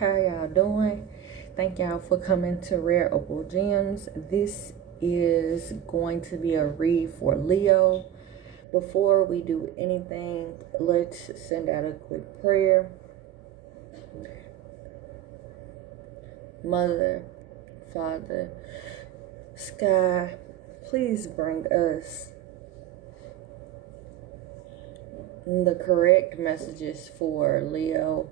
How y'all doing? Thank y'all for coming to Rare Opal Gems. This is going to be a read for Leo. Before we do anything, let's send out a quick prayer. Mother, Father, Sky, please bring us the correct messages for Leo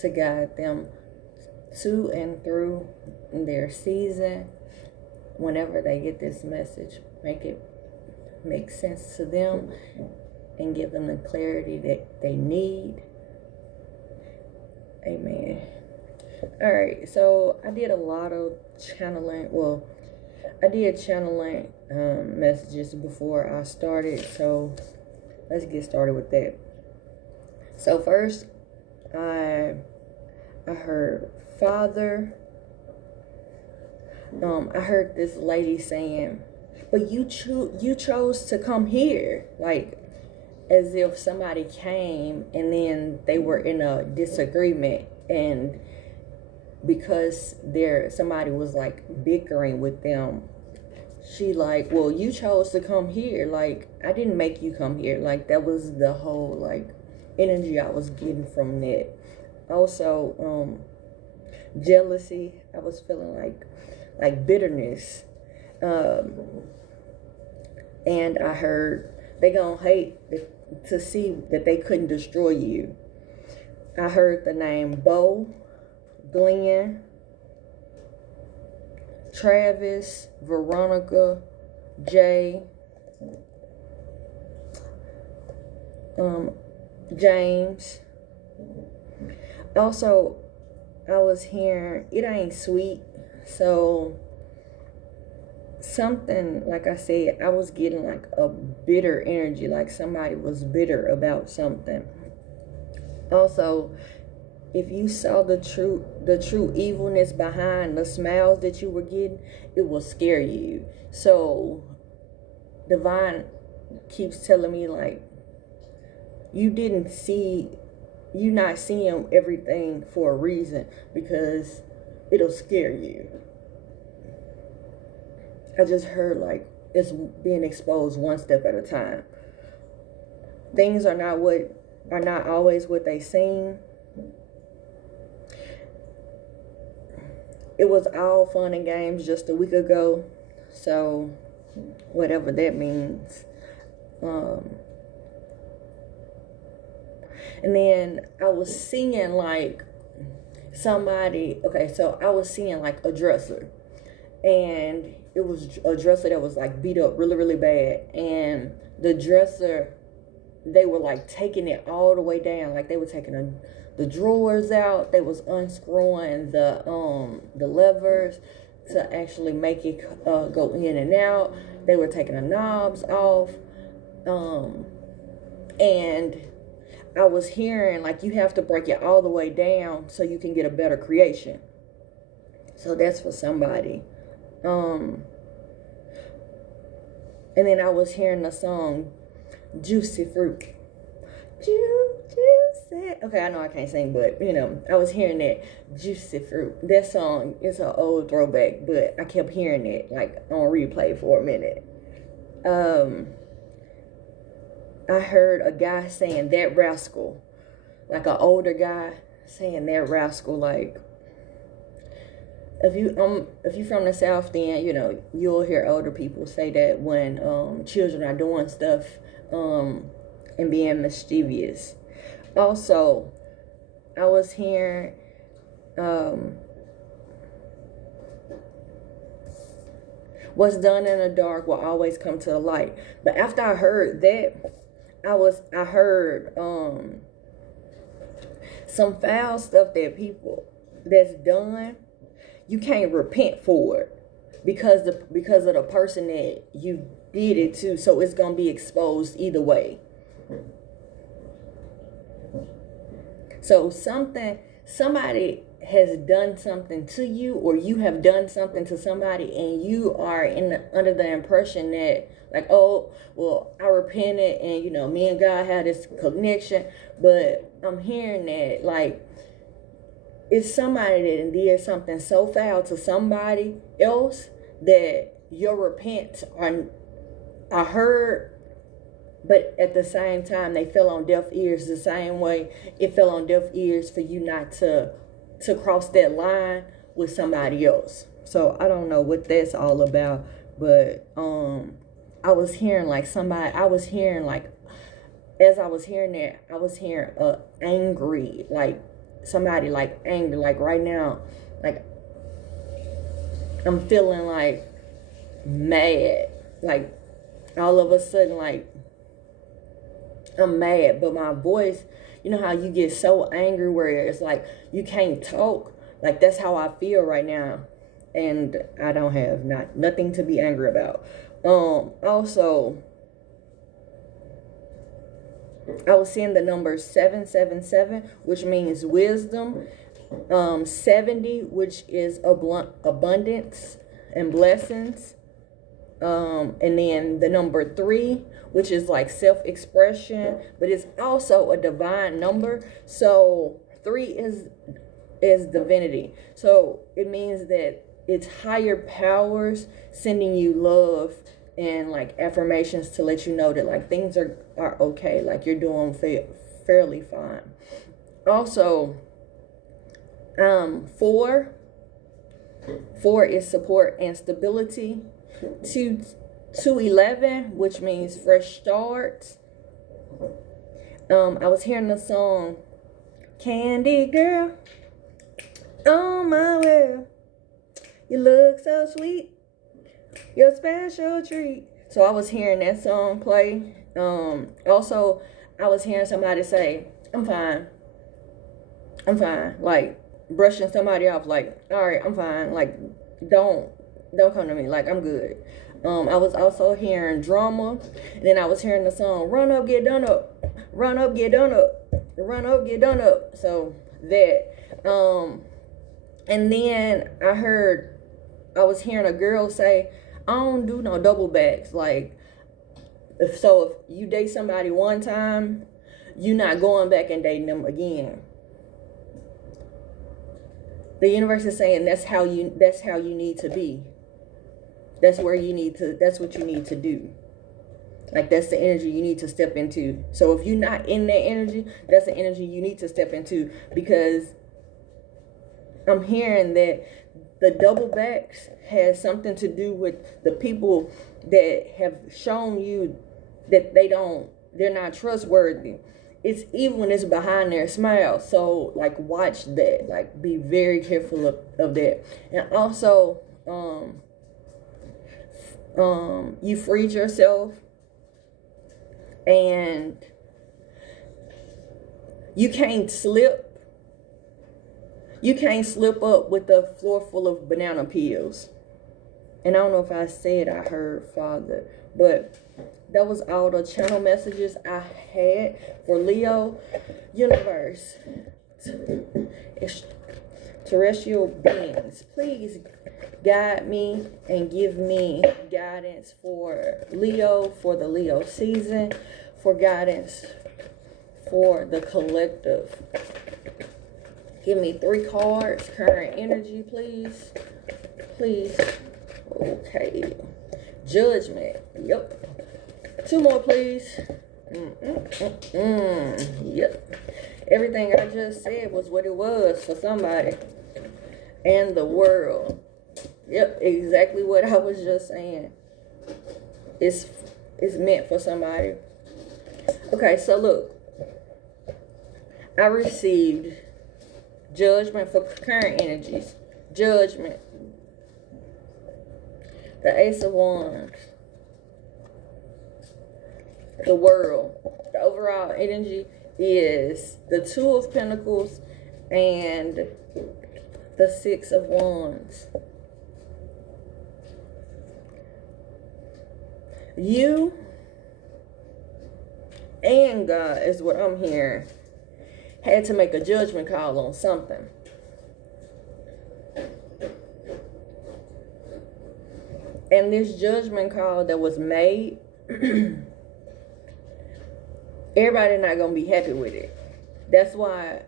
to guide them to and through their season. Whenever they get this message, make it make sense to them and give them the clarity that they need. Amen. All right, so I did a lot of channeling. Well, I did channeling messages before I started, so let's get started with that. So first, I heard Father. I heard this lady saying, "But you chose to come here," like as if somebody came and then they were in a disagreement, and because somebody was like bickering with them, she like, "Well, you chose to come here. Like, I didn't make you come here." Like, that was the whole like energy I was getting from that. Also, jealousy. I was feeling like bitterness. And I heard they gonna hate to see that they couldn't destroy you. I heard the name Bo, Glenn, Travis, Veronica, Jay, James. Also, I was hearing it ain't sweet. So something, like I said, I was getting like a bitter energy, like somebody was bitter about something. Also, if you saw the true evilness behind the smiles that you were getting, it will scare you. So Divine keeps telling me like, you're not seeing everything for a reason, because it'll scare you. I just heard like it's being exposed one step at a time. Things are not always what they seem. It was all fun and games just a week ago, so whatever that means. And then I was seeing like somebody. Okay, so I was seeing like a dresser, and it was a dresser that was like beat up really, really bad. And the dresser, they were like taking it all the way down. Like they were taking the drawers out. They was unscrewing the levers to actually make it go in and out. They were taking the knobs off. And I was hearing like you have to break it all the way down so you can get a better creation. So that's for somebody. And then I was hearing the song Juicy Fruit. Juicy. Okay, I know I can't sing, but I was hearing that Juicy Fruit. That song is an old throwback, but I kept hearing it like on replay for a minute. I heard a guy saying "that rascal," like an older guy saying "that rascal." Like, if you from the South, then you'll hear older people say that when children are doing stuff and being mischievous. Also, I was hearing what's done in the dark will always come to the light. But after I heard that, I heard some foul stuff that people that's done, you can't repent for it because of the person that you did it to. So it's gonna be exposed either way. So somebody has done something to you, or you have done something to somebody, and you are under the impression that like, oh, well, I repented and me and God had this connection. But I'm hearing that like it's somebody that did something so foul to somebody else that your repents are heard, but at the same time they fell on deaf ears the same way it fell on deaf ears for you not to cross that line with somebody else. So I don't know what that's all about, but I was hearing like as I was hearing that, I was hearing angry, like somebody like angry, like right now, like I'm feeling like mad, like all of a sudden, like I'm mad, but my voice, you know how you get so angry where it's like you can't talk, like that's how I feel right now, and I don't have nothing to be angry about. Also, I was seeing the number 777, which means wisdom. 70, which is abundance and blessings. And then the number 3, which is like self-expression, but it's also a divine number. So 3 is divinity. So it means that it's higher powers sending you love and like affirmations to let you know that like things are okay, like you're doing fairly fine. Also, 4 is support and stability. 211, which means fresh starts. I was hearing the song Candy Girl on my way, you look so sweet, your special treat. So I was hearing that song play. Also, I was hearing somebody say, I'm fine, like brushing somebody off, like, all right, I'm fine, like don't come to me, like I'm good. I was also hearing drama, and then I was hearing the song Run Up Get Done Up, Run Up Get Done Up, Run Up Get Done Up. So that and then I was hearing a girl say, I don't do no double backs. Like, if you date somebody one time, you're not going back and dating them again. The universe is saying that's how you need to be. That's what you need to do. Like, that's the energy you need to step into. So if you're not in that energy, that's the energy you need to step into, because I'm hearing that the double backs has something to do with the people that have shown you that they're not trustworthy. It's even when it's behind their smile. So like, watch that, like be very careful of that. And also, you freed yourself, and you can't slip up with a floor full of banana peels. And I don't know if I said I heard Father, but that was all the channel messages I had for Leo. Universe, terrestrial beings, please guide me and give me guidance for Leo, for the Leo season, for guidance for the collective. Give me 3 cards, current energy, please. Please. Okay. Judgment. Yep. 2 more, please. Yep. Everything I just said was what it was for somebody. And the world. Yep, exactly what I was just saying. It's meant for somebody. Okay, so look. I received judgment for current energies. Judgment. The Ace of Wands. The world. The overall energy is the 2 of Pentacles and the 6 of Wands. You and God, is what I'm hearing, had to make a judgment call on something. And this judgment call that was made, everybody not going to be happy with it. That's why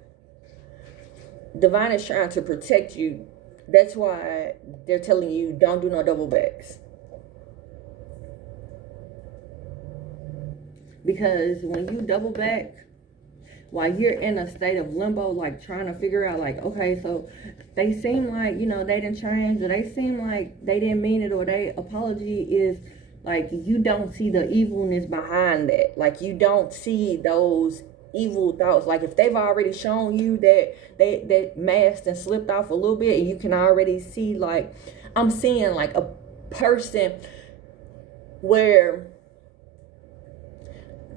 Divine is trying to protect you. That's why they're telling you don't do no double backs. Because when you double back, while you're in a state of limbo, like trying to figure out, like, okay, so they seem like, you know, they didn't change, or they seem like they didn't mean it, or their apology is like, you don't see the evilness behind that. Like, you don't see those evil thoughts. Like, if they've already shown you that they masked and slipped off a little bit, and you can already see, like, I'm seeing like a person where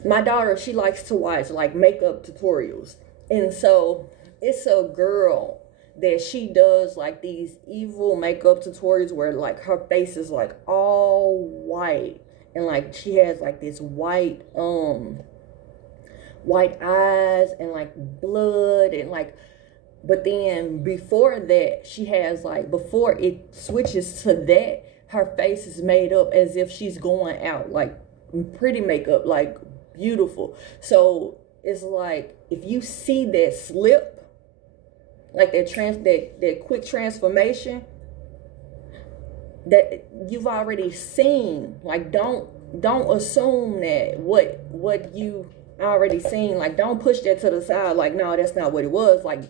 my daughter, she likes to watch like makeup tutorials, and so it's a girl that she does like these evil makeup tutorials where like her face is like all white, and like she has like this white eyes and like blood, and like, but then before that she has like, before it switches to that, her face is made up as if she's going out, like pretty makeup, like beautiful. So it's like, if you see that slip, like that quick transformation that you've already seen, like don't assume that what you already seen, like don't push that to the side, like no, that's not what it was. Like,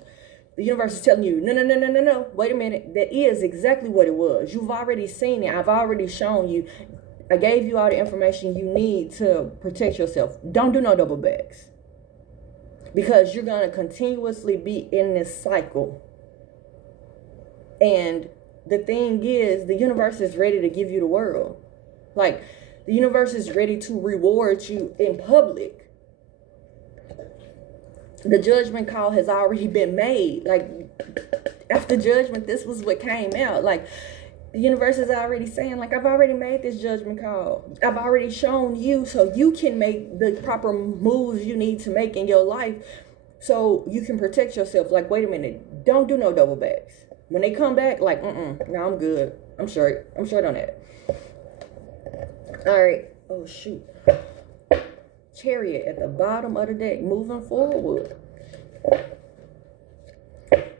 the universe is telling you, no, wait a minute, that is exactly what it was. You've already seen it. I've already shown you. I gave you all the information you need to protect yourself. Don't do no double backs, because you're going to continuously be in this cycle. And the thing is, the universe is ready to give you the world. Like, the universe is ready to reward you in public. The judgment call has already been made. Like, after judgment, this was what came out. Like, the universe is already saying, like, I've already made this judgment call. I've already shown you, so you can make the proper moves you need to make in your life, so you can protect yourself. Like, wait a minute, don't do no double backs. When they come back, like, no, I'm good. I'm short on that. All right. Oh, shoot. Chariot at the bottom of the deck, moving forward.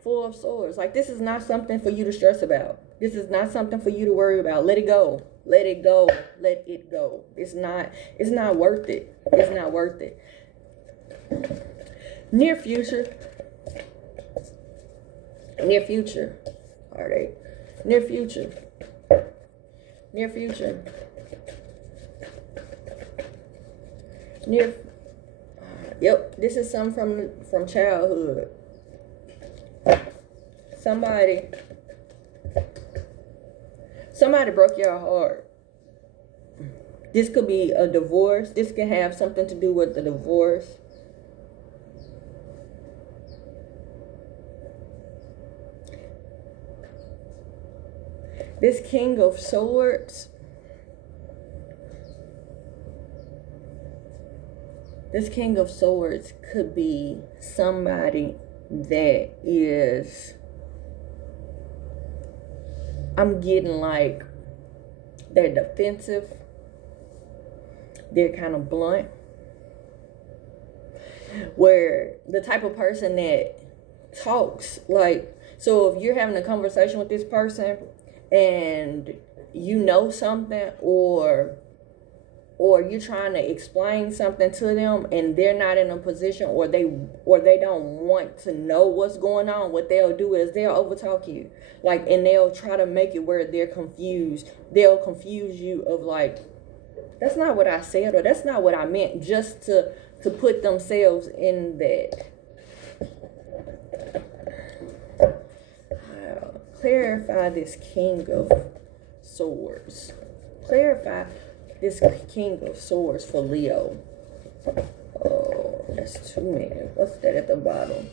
Four of Swords. Like, this is not something for you to stress about. This is not something for you to worry about. Let it go. Let it go. Let it go. It's not worth it. It's not worth it. Near future. Near future. All right. Near future. Near future. Yep, this is something from childhood. Somebody broke your heart. This could be a divorce. This can have something to do with the divorce. This King of Swords. This King of Swords could be somebody that is, I'm getting like, they're defensive. They're kind of blunt. Where the type of person that talks, like, so if you're having a conversation with this person and you know something, or you're trying to explain something to them and they're not in a position, or they don't want to know what's going on, what they'll do is they'll overtalk you. Like, and they'll try to make it where they're confused. They'll confuse you of like, that's not what I said, or that's not what I meant, just to put themselves in that. Clarify this King of Swords. Clarify this King of Swords for Leo. Oh, that's too many. What's that at the bottom?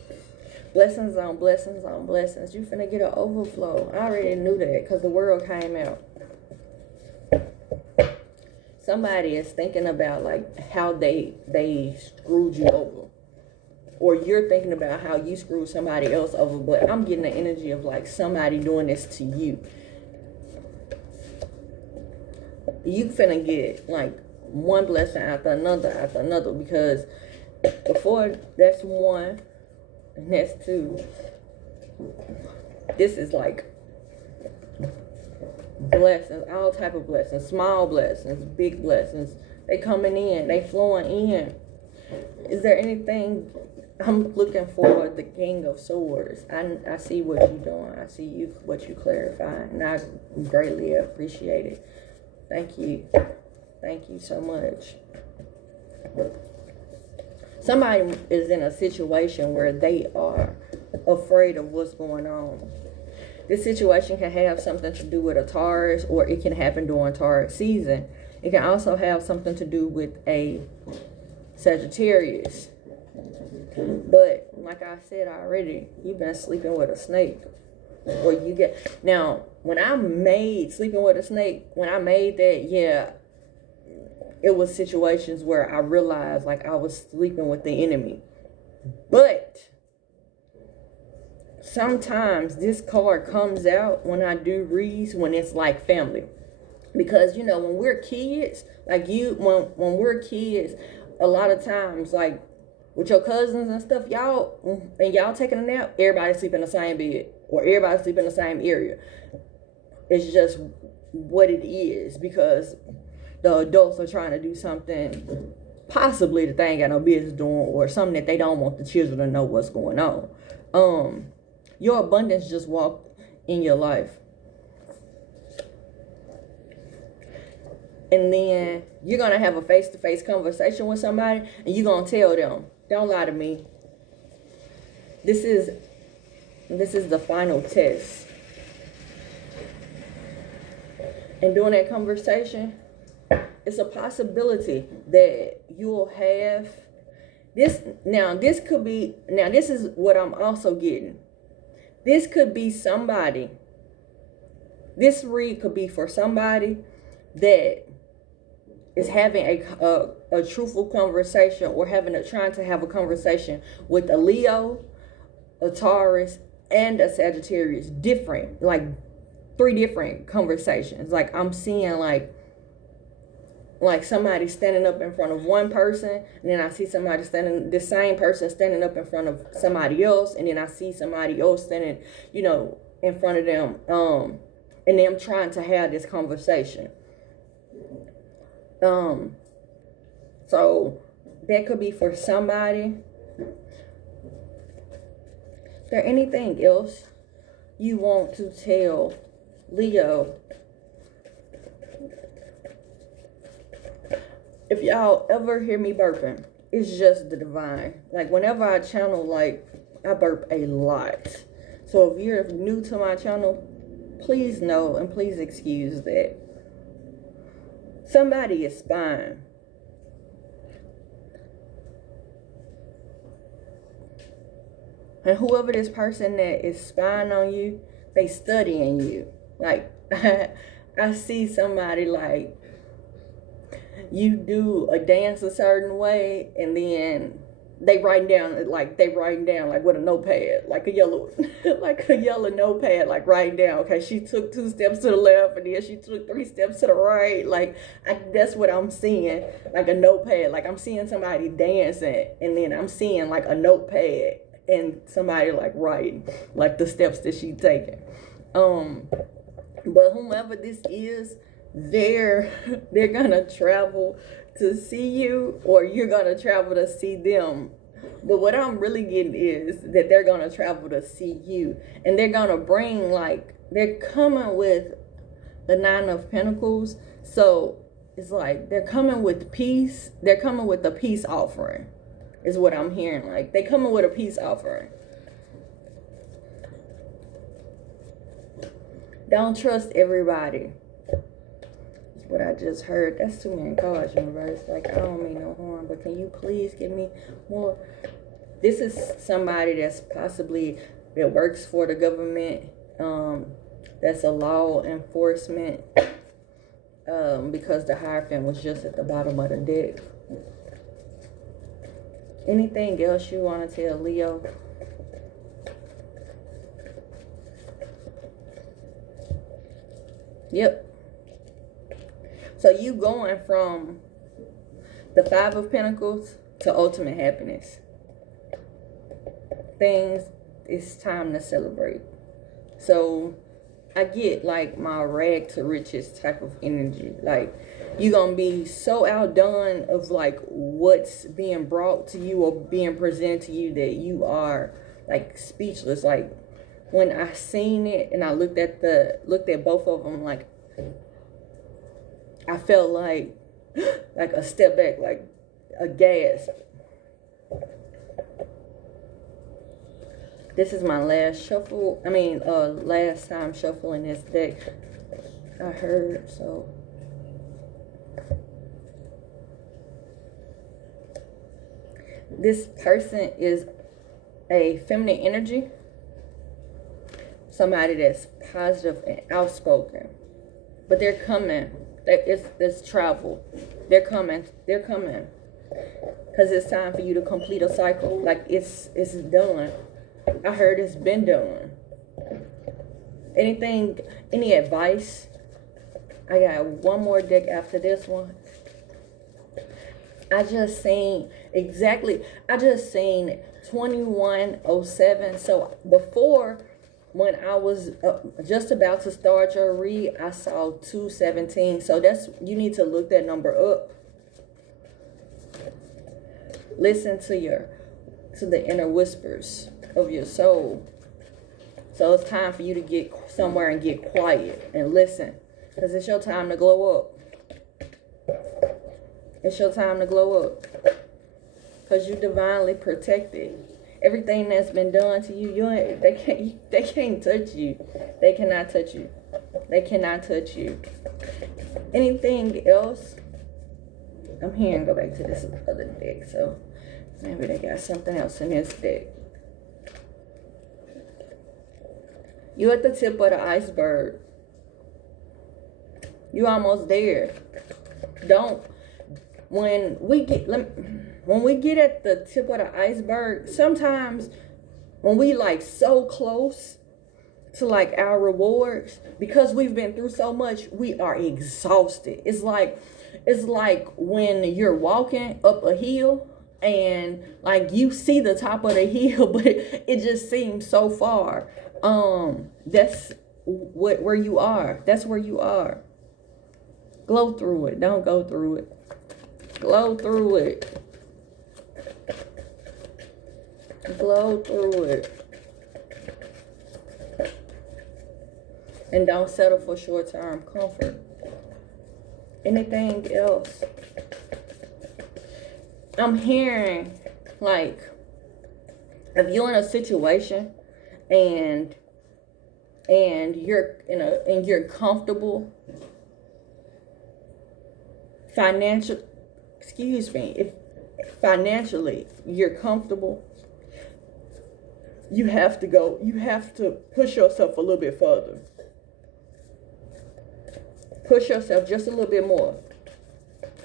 Blessings on blessings on blessings. You finna get an overflow. I already knew that because the world came out. Somebody is thinking about like how they screwed you over. Or you're thinking about how you screwed somebody else over. But I'm getting the energy of like somebody doing this to you. You finna get like one blessing after another, because before that's one and that's two. This is like blessings, all type of blessings, small blessings, big blessings. They coming in, they flowing in. Is there anything? I'm looking for the King of Swords. I see what you're doing. I see you what you clarify, and I greatly appreciate it. Thank you. Thank you so much. Somebody is in a situation where they are afraid of what's going on. This situation can have something to do with a Taurus, or it can happen during Taurus season. It can also have something to do with a Sagittarius. But like I said already, you've been sleeping with a snake. Or you get now, when I made sleeping with a snake, when I made that, yeah, it was situations where I realized like I was sleeping with the enemy. But sometimes this card comes out when I do reads when it's like family. Because you know, when we're kids, like when we're kids, a lot of times, like with your cousins and stuff, y'all taking a nap, everybody sleep in the same bed, or everybody sleep in the same area. It's just what it is, because the adults are trying to do something possibly that they ain't got no business doing, or something that they don't want the children to know what's going on. Your abundance just walked in your life. And then you're going to have a face-to-face conversation with somebody, and you're going to tell them, don't lie to me. This is the final test. And during that conversation, it's a possibility that you'll have this. Now, this is what I'm also getting. This could be somebody. This read could be for somebody that is having a truthful conversation, or trying to have a conversation with a Leo, a Taurus, and a Sagittarius. Different, like 3 different conversations. Like I'm seeing like somebody standing up in front of one person, and then I see the same person standing up in front of somebody else, and then I see somebody else standing, in front of them, and them trying to have this conversation. So that could be for somebody. Is there anything else you want to tell Leo? If y'all ever hear me burping, it's just the divine. Like whenever I channel, like I burp a lot. So if you're new to my channel, please know and please excuse that. Somebody is spying. And whoever this person that is spying on you, they studying you. Like I see somebody like you do a dance a certain way, and then they writing down like with a notepad, like a yellow notepad, like writing down, okay, she took 2 steps to the left, and then she took 3 steps to the right. Like that's what I'm seeing, like a notepad. Like I'm seeing somebody dancing, and then I'm seeing like a notepad and somebody like writing like the steps that she taking. But whomever this is, they're gonna travel to see you, or you're gonna travel to see them. But what I'm really getting is that they're gonna travel to see you, and they're gonna bring, like, they're coming with the 9 of Pentacles. So it's like they're coming with peace. They're coming with a peace offering, is what I'm hearing. Like they coming with a peace offering. Don't trust everybody. What I just heard. That's too many cards, universe. Like, I don't mean no harm, but can you please give me more? This is somebody that's possibly that works for the government. That's a law enforcement. Because the Hierophant was just at the bottom of the deck. Anything else you want to tell Leo? Yep. So you going from the 5 of Pentacles to ultimate happiness. Things, it's time to celebrate. So I get like my rag to riches type of energy. Like you're gonna be so outdone of like what's being brought to you or being presented to you that you are like speechless. Like when I seen it and I looked at both of them, like I felt like a step back, like a gasp. This is my last shuffle. Last time shuffling this deck. I heard, so. This person is a feminine energy. Somebody that's positive and outspoken. But they're coming. It's travel. They're coming. Because it's time for you to complete a cycle. Like it's done. I heard it's been done. Any advice? I got one more deck after this one. I just seen 2107. So before, when I was just about to start your read, I saw 217. So you need to look that number up. Listen to the inner whispers of your soul. So it's time for you to get somewhere and get quiet and listen, because it's your time to glow up. It's your time to glow up, because you're divinely protected. Everything that's been done to you, they can't touch you. They cannot touch you. They cannot touch you. Anything else? I'm here and go back to this other deck. So maybe they got something else in this deck. You at the tip of the iceberg. You almost there. When we get at the tip of the iceberg, sometimes when we like so close to like our rewards, because we've been through so much, we are exhausted. It's like when you're walking up a hill and like you see the top of the hill, but it just seems so far. That's where you are. That's where you are. Glow through it. Don't go through it. Glow through it. Glow through it. And don't settle for short-term comfort. Anything else? I'm hearing like if you're in a situation and you're comfortable if financially you're comfortable, you have to push yourself a little bit further. Push yourself just a little bit more.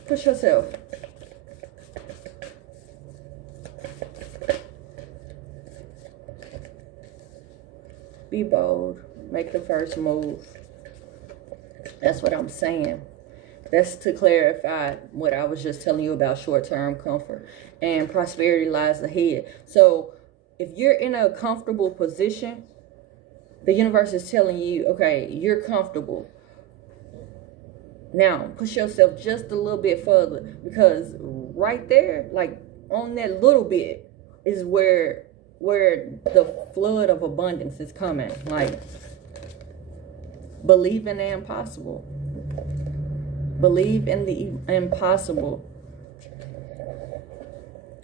Push yourself. Be bold. Make the first move. That's what I'm saying. That's to clarify what I was just telling you about short-term comfort. And prosperity lies ahead. So if you're in a comfortable position, the universe is telling you, okay, you're comfortable. Now, push yourself just a little bit further, because right there, like on that little bit, is where the flood of abundance is coming. Like, believe in the impossible. Believe in the impossible.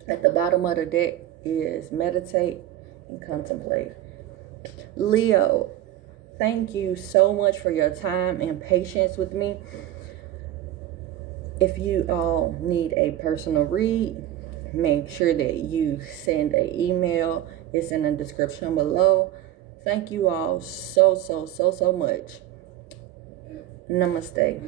At the bottom of the deck is meditate and contemplate. Leo, thank you so much for your time and patience with me. If you all need a personal read, make sure that you send an email. It's in the description below. Thank you all so much. Namaste.